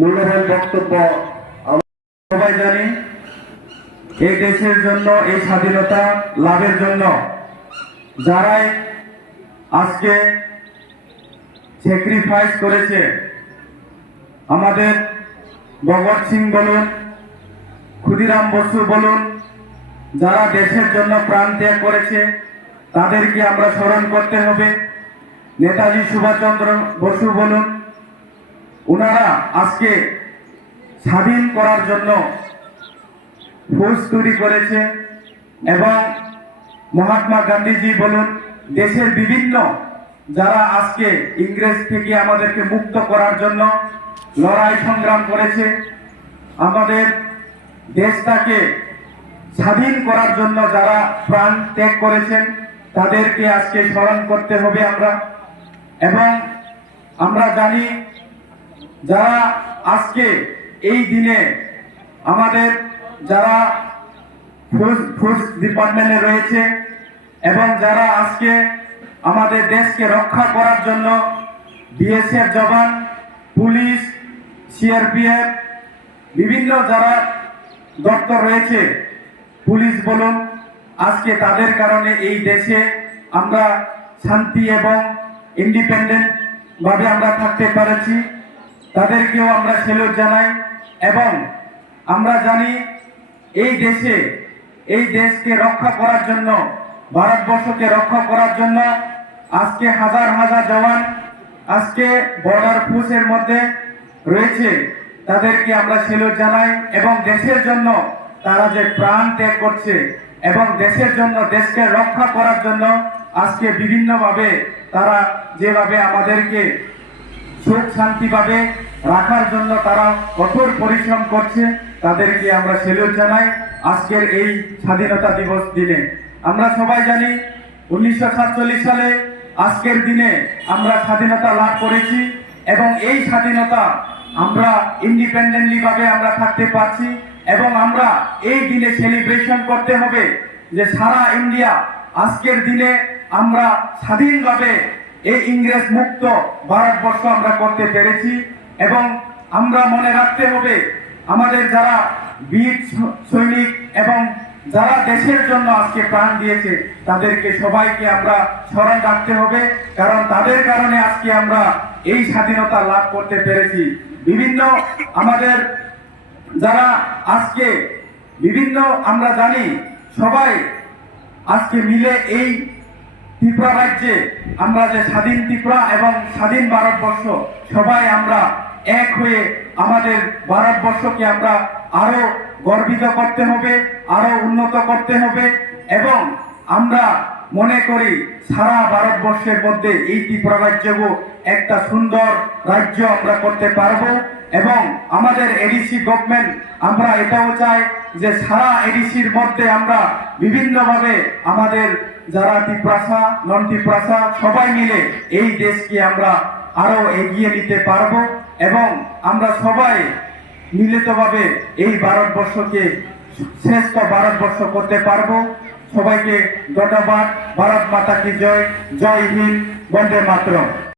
মূল্যবান বক্তব্য। আমরা সবাই জানি এই দেশের জন্য, এই স্বাধীনতা লাভের জন্য যারাই আজকে স্যাক্রিফাইস করেছে, আমাদের ভগৎ সিং বলুন, ক্ষুদিরাম বসু বলুন, যারা দেশের জন্য প্রাণ ত্যাগ করেছে তাদেরকে আমরা স্মরণ করতে হবে। নেতাজি সুভাষচন্দ্র বসু বলুন, ওনারা আজকে স্বাধীন করার জন্য ফৌজ তৈরি করেছে, এবং মহাত্মা গান্ধীজি বলুন, দেশের বিভিন্ন যারা আজকে ইংরেজ থেকে আমাদেরকে মুক্ত করার জন্য লড়াই সংগ্রাম করেছে, আমাদের দেশটাকে স্বাধীন করার জন্য যারা প্রাণ ত্যাগ করেছেন তাদেরকে আজকে স্মরণ করতে হবে আমরা। এবং আমরা জানি যারা আজকে এই দিনে আমাদের যারা ফোর্স ডিপার্টমেন্টে রয়েছে এবং যারা আজকে আমাদের দেশকে রক্ষা করার জন্য বিএসএফ জওয়ান, পুলিশ, সিআরপিএফ, বিভিন্ন যারা দপ্তর রয়েছে, পুলিশ বলুন, আজকে তাদের কারণে এই দেশে আমরা শান্তি এবং ইন্ডিপেন্ডেন্ট ভাবে আমরা থাকতে পেরেছি। তাদেরকেও আমরা স্যালুট জানাই। এবং আমরা জানি এই দেশকে রক্ষা করার জন্য, ভারতবর্ষকে রক্ষা করার জন্য আজকে হাজার হাজার জওয়ান আজকে বর্ডার ফোর্সের মধ্যে রয়েছে, তাদেরকে আমরা স্যালুট জানাই। এবং দেশের জন্য তারা যে প্রাণ ত্যাগ করছে এবং দেশের জন্য, দেশকে রক্ষা করার জন্য আজকে বিভিন্নভাবে তারা যেভাবে আমাদেরকে সুখ শান্তিভাবে রাখার জন্য তারা কঠোর পরিশ্রম করছে, তাদেরকে আমরা স্যালুট জানাই। আজকের এই স্বাধীনতা দিবস দিনে আমরা সবাই জানি 1947 সালে আজকের দিনে আমরা স্বাধীনতা লাভ করেছি, এবং এই স্বাধীনতা আমরা ইন্ডিপেন্ডেন্টলি ভাবে আমরা থাকতে পারছি। এবং আমরা এই দিনে সেলিব্রেশন করতে হবে যে সারা ইন্ডিয়া আজকের দিনে আমরা স্বাধীনভাবে এই ইংরেজ মুক্ত ভারতবর্ষ আমরা করতে পেরেছি। এবং আমরা মনে রাখতে হবে আমাদের যারা বীর সৈনিক এবং যারা দেশের জন্য আজকে প্রাণ দিয়েছে তাদেরকে সবাইকে আমরা স্মরণ রাখতে হবে, কারণ তাদের কারণে আজকে আমরা এই স্বাধীনতা লাভ করতে পেরেছি। বিভিন্ন আমাদের যারা আজকে বিভিন্ন আমরা জানি সবাই আজকে মিলে এই ত্রিপুরা রাজ্যে আমরা যে স্বাধীন ত্রিপুরা এবং স্বাধীন ভারতবর্ষ, সবাই আমরা এক হয়ে আমাদের ভারতবর্ষকে আমরা আরো গর্বিত করতে হবে, আরো উন্নত করতে হবে। এবং আমরা মনে করি সারা ভারতবর্ষের মধ্যে এই ত্রিপুরা রাজ্যকে একটা সুন্দর রাজ্য আমরা করতে পারবো। এবং আমাদের এডিসি গভর্নমেন্ট আমরা এটাও চাই যে সারা এডিসির মধ্যে আমরা বিভিন্নভাবে আমাদের যারা ত্রিপ্রাসা, নন ত্রিপ্রাসা সবাই মিলে এই দেশকে আমরা আরো এগিয়ে নিতে পারবো, এবং আমরা সবাই মিলিতভাবে এই ভারতবর্ষকে শ্রেষ্ঠ ভারতবর্ষ করতে পারবো। সবাইকে ধন্যবাদ। ভারত মাতা কি জয়। জয় হিন্দ। বন্দে মাতরম।